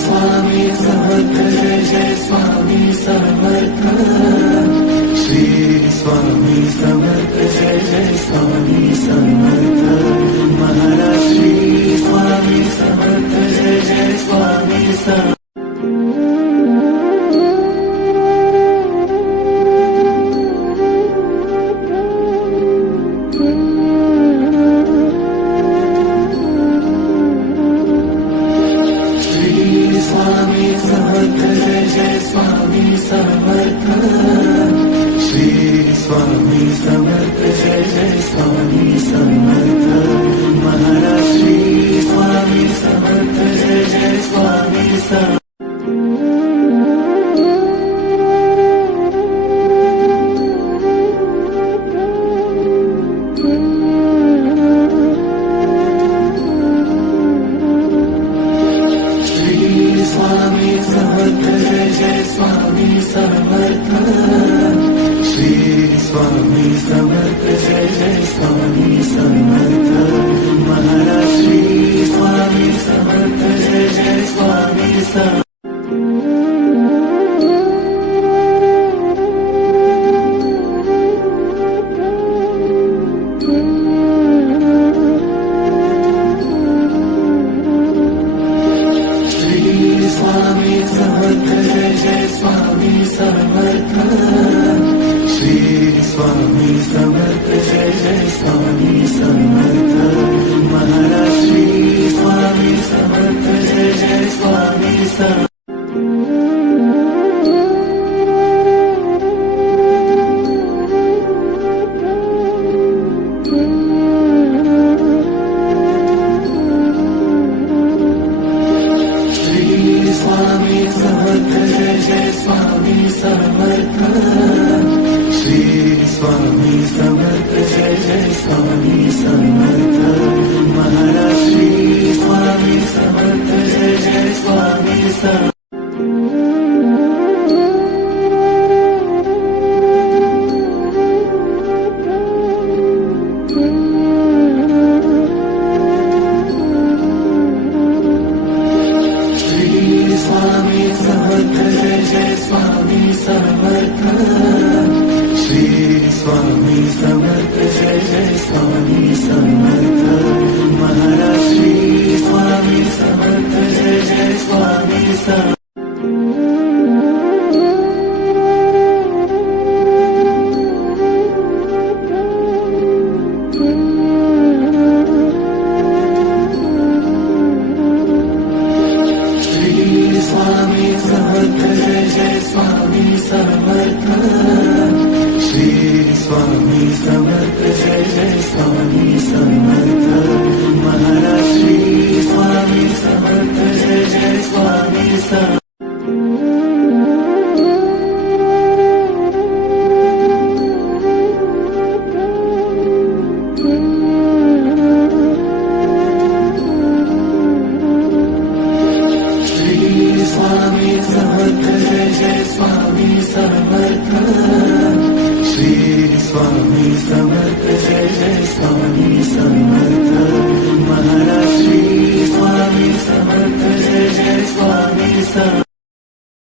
Swami Samarth Jai Jai Swami Samarth. Shri Swami Samarth Jai Jai Swami Samarth. Maharaj Shri Swami Samarth Jai Jai Swami Samarth. Swami Samarth Jai Jai Swami Samarth. Shri Swami Samarth Jai Jai Swami Samarth. Maharaj Shri Swami Samarth Jai Jai Swami Samarth. Swami Samarth Jai Jai Swami Samarth. Shri Swami Samarth Jai Jai Swami Samarth. Maharaj Shri Swami Samarth Jai Jai Swami Samarth. Swami Samarth Jai Jai Swami Samarth. Shri Swami Samarth Jai Jai Swami Samarth. Maharaj Shri Swami Samarth Jai Jai Swami Samarth. Swami Samarth Jai Jai Swami Samarth. Shri Swami Samarth Jai Jai Swami Samarth. Maharaj Shri Swami Samarth Jai Jai Swami Samarth. Swami Samarth Jai Jai Swami Samarth. Shri Swami Samarth Jai Jai Swami Samarth. Maharaj Shri Swami Samarth Jai Jai Swami Samarth. Swami Samarth Jai Jai Swami Samarth. Shri Swami Samarth Jai Jai Swami Samarth. Maharaj Shri Swami Samarth Jai Jai Swami Samarth. Swami Samarth Jai Jai Swami Samarth. Shri Swami Samarth Jai Jai Swami Samarth. Maharaj Shri Swami Samarth Jai Jai Swami Samarth.